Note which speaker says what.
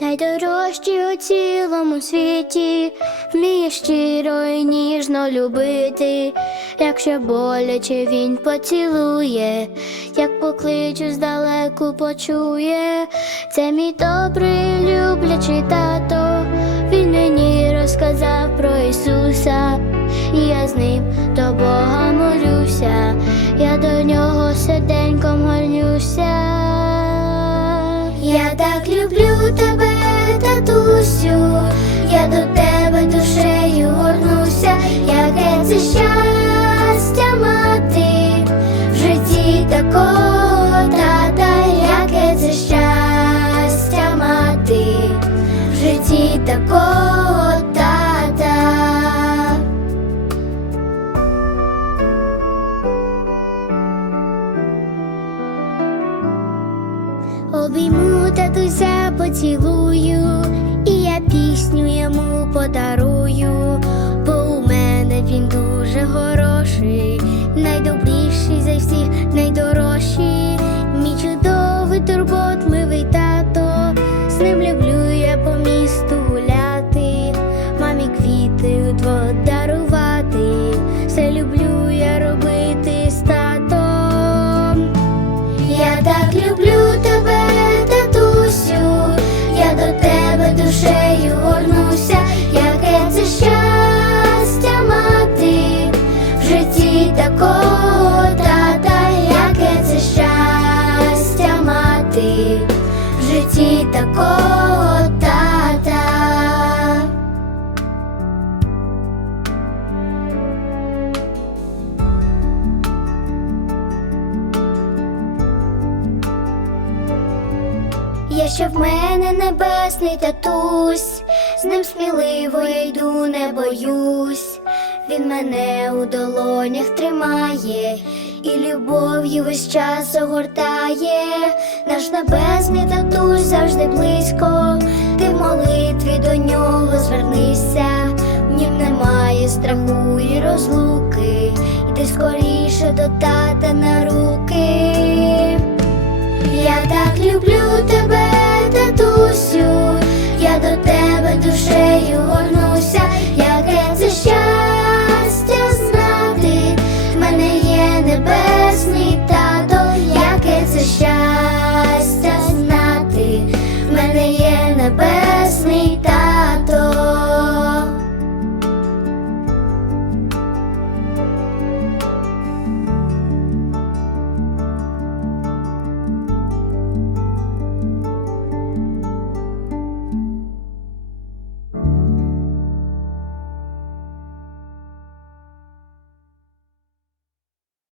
Speaker 1: найдорожчі у цілому світі, вміє щиро і ніжно любити, якщо боляче він поцілує, як покличу здалеку почує, це мій добрий люблячий тато, він мені розказав про Ісуса, і я з ним до Бога молюся, я до нього серденьком горнюся. Я так люблю тебе, до тебе душею горнуся, яке це щастя мати? В житті такого тата, яке це щастя мати? В житті такого тата. Обійму татуся, поцілую, і я Є ще в мене небесний татусь, з ним сміливо я йду, не боюсь. Він мене у долонях тримає і любов'ю весь час огортає. Наш небесний татусь завжди близько. Ти в молитві до нього звернися, в нім немає страху і розлуки. Йди скоріше до тата на руки. bed.